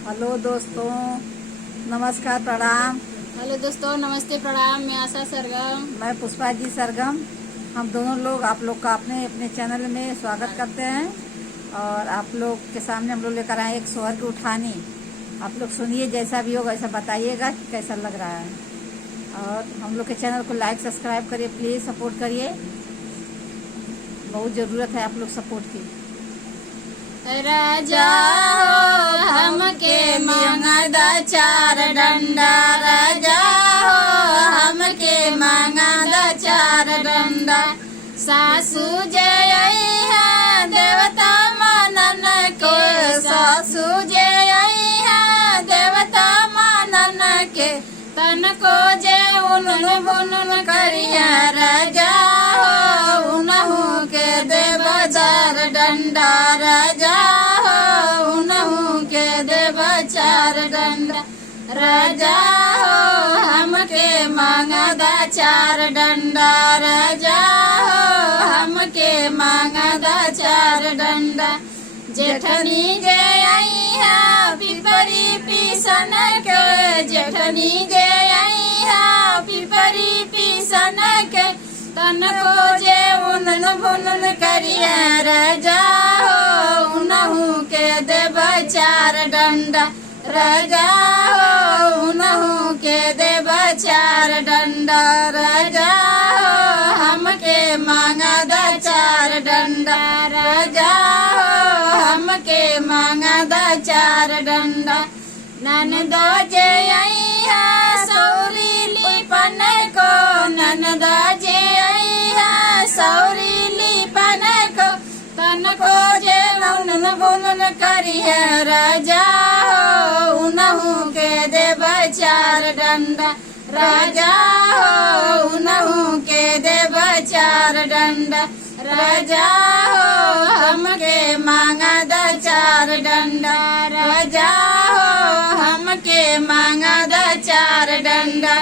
Hello दोस्तों, नमस्कार, प्रणाम। हेलो दोस्तों, नमस्ते, प्रणाम। मैं आशा सरगम। मैं पुष्पा जी सरगम। हम दोनों लोग आप लोग का अपने अपने चैनल में स्वागत करते हैं और आप लोग के सामने हम लोग लेकर आए एक सोहर की उठानी। आप लोग सुनिए, जैसा भी होगा ऐसा बताइएगा कि कैसा लग रहा है। और हम लोग के चैनल को लाइक सब्सक्राइब करिए, प्लीज़ सपोर्ट करिए। बहुत ज़रूरत है आप लोग सपोर्ट की। राजा हो हमके मांगदा चार डंडा, राजा हो हमके मांगदा चार डंडा। सासू जय है देवता मानन के, सासू जय है देवता मानन के। तन को जे उनुन बुनुन करिया, राजा हो उनहु के देव चार डंडा, राजा हो उनहु के देव चार डंडा। राजा हो हमके मांगदा चार डंडा, राजा हो हमके मांगदा चार डंडा। जेठनी जय आई है पिपरी पीसन के, जेठनी जय आई है पिपरी पीसन के। तन को जे उनन बुनन करिया, राजा हो उनहु के देव चार डंडा, राजा हो उनहु के देव चार डंडा। राजा हो हमके मांगदा चार डंडा, राजा हो हमके मांगदा चार डंडा। ननदो जे आई है सौरी लिपन को, ननदा जे आई है सौरी लिपन को। तन को जे उनन बुनन करी है, राजा हो उनहु के देव चार डंडा, राजा हो उनहु के देव चार डंडा। राजा हो हमके मांगदा चार डंडा, राजा हो हमके मांगदा चार डंडा।